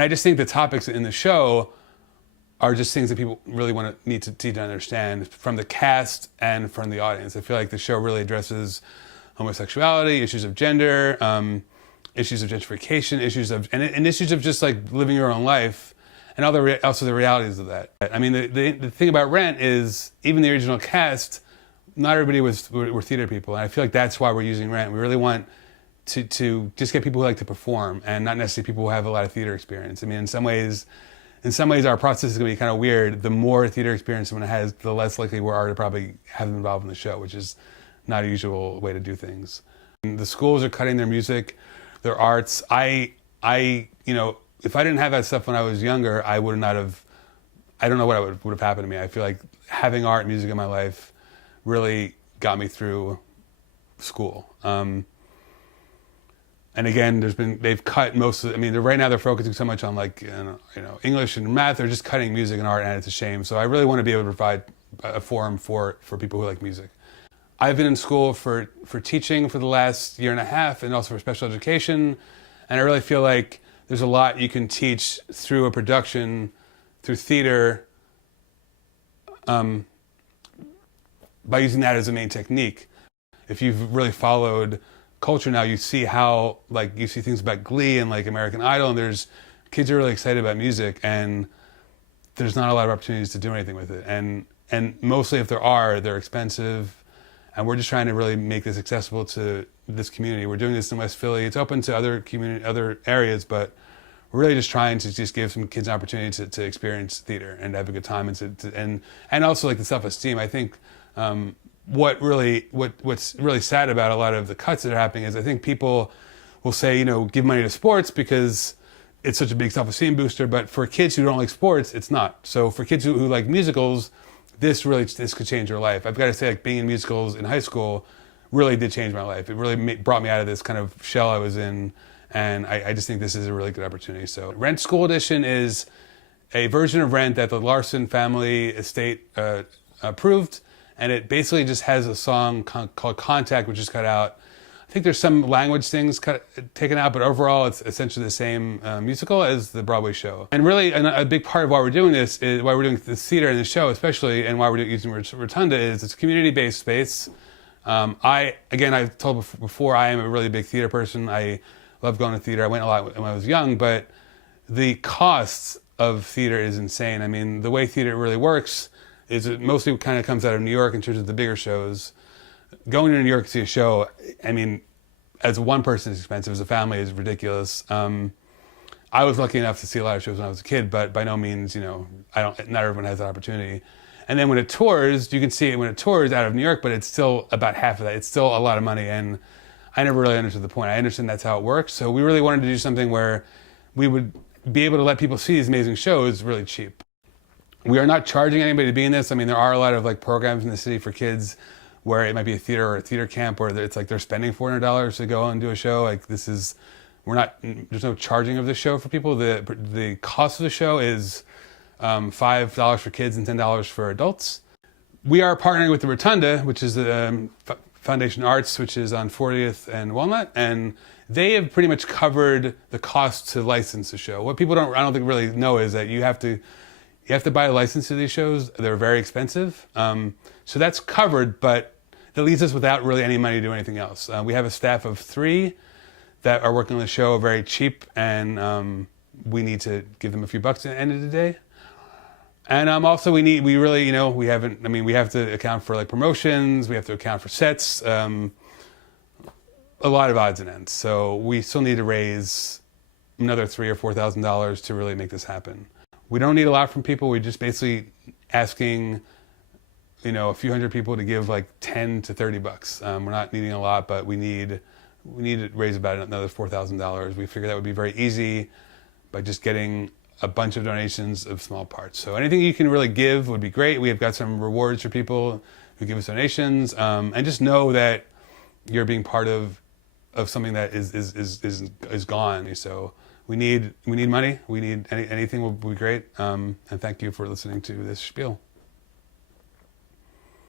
I just think the topics in the show are just things that people really need to understand from the cast and from the audience. I feel like the show really addresses homosexuality, issues of gender, issues of gentrification, issues of and issues of just like living your own life, and also the realities of that. I mean, the thing about Rent is even the original cast, not everybody were theater people, and I feel like that's why we're using Rent. We really want to just get people who like to perform, and not necessarily people who have a lot of theater experience. I mean, in some ways, our process is going to be kind of weird. The more theater experience someone has, the less likely we are to probably have them involved in the show, which is not a usual way to do things. And the schools are cutting their music, their arts. You know, if I didn't have that stuff when I was younger, I don't know what would have happened to me. I feel like having art and music in my life really got me through school. And again, they've cut most of, right now they're focusing so much on like, English and math, they're just cutting music and art, and it's a shame. So I really want to be able to provide a forum for people who like music. I've been in school for teaching for the last year and a half, and also for special education. And I really feel like there's a lot you can teach through a production, through theater, by using that as a main technique. If you've really followed culture now, you see how, like, you see things about Glee and like American Idol, and kids are really excited about music, and there's not a lot of opportunities to do anything with it. And mostly if there are, they're expensive. And we're just trying to really make this accessible to this community. We're doing this in West Philly. It's open to other areas, but we're really just trying to just give some kids an opportunity to experience theater and have a good time, and also like the self-esteem. I think what's really sad about a lot of the cuts that are happening is I think people will say, give money to sports because it's such a big self-esteem booster, but for kids who don't like sports, it's not. So for kids who like musicals, this could change your life. I've got to say, like, being in musicals in high school really did change my life. It really brought me out of this kind of shell I was in, and I just think this is a really good opportunity. So Rent School Edition is a version of Rent that the Larson family estate approved, and it basically just has a song called Contact, which is cut out. I think there's some language things taken out, but overall it's essentially the same musical as the Broadway show. And really a big part of why we're doing this, why we're doing this theater and the show especially, and why we're using Rotunda is it's a community-based space. I've told before, I am a really big theater person. I love going to theater. I went a lot when I was young, but the costs of theater is insane. I mean, the way theater really works is it mostly kind of comes out of New York in terms of the bigger shows. Going to New York to see a show, as one person is expensive, as a family is ridiculous. I was lucky enough to see a lot of shows when I was a kid, but by no means, not everyone has that opportunity. And then when it tours, you can see it when it tours out of New York, but it's still about half of that. It's still a lot of money, and I never really understood the point. I understand that's how it works, so we really wanted to do something where we would be able to let people see these amazing shows really cheap. We are not charging anybody to be in this. There are a lot of like programs in the city for kids where it might be a theater or a theater camp where it's like they're spending $400 to go and do a show. Like there's no charging of this show for people. The cost of the show is $5 for kids and $10 for adults. We are partnering with the Rotunda, which is the Foundation Arts, which is on 40th and Walnut, and they have pretty much covered the cost to license the show. What people I don't think really know is that you have to buy a license to these shows. They're very expensive. So that's covered, but that leaves us without really any money to do anything else. We have a staff of 3 that are working on the show very cheap, and we need to give them a few bucks at the end of the day. And also we have to account for like promotions, we have to account for sets, a lot of odds and ends. So we still need to raise another $3,000 or $4,000 to really make this happen. We don't need a lot from people. We're just basically asking, a few hundred people to give like 10 to 30 bucks. We're not needing a lot, but we need to raise about another $4,000. We figured that would be very easy by just getting a bunch of donations of small parts. So anything you can really give would be great. We have got some rewards for people who give us donations, and just know that you're being part of something that is gone. So we need money. We need anything will be great. And thank you for listening to this spiel.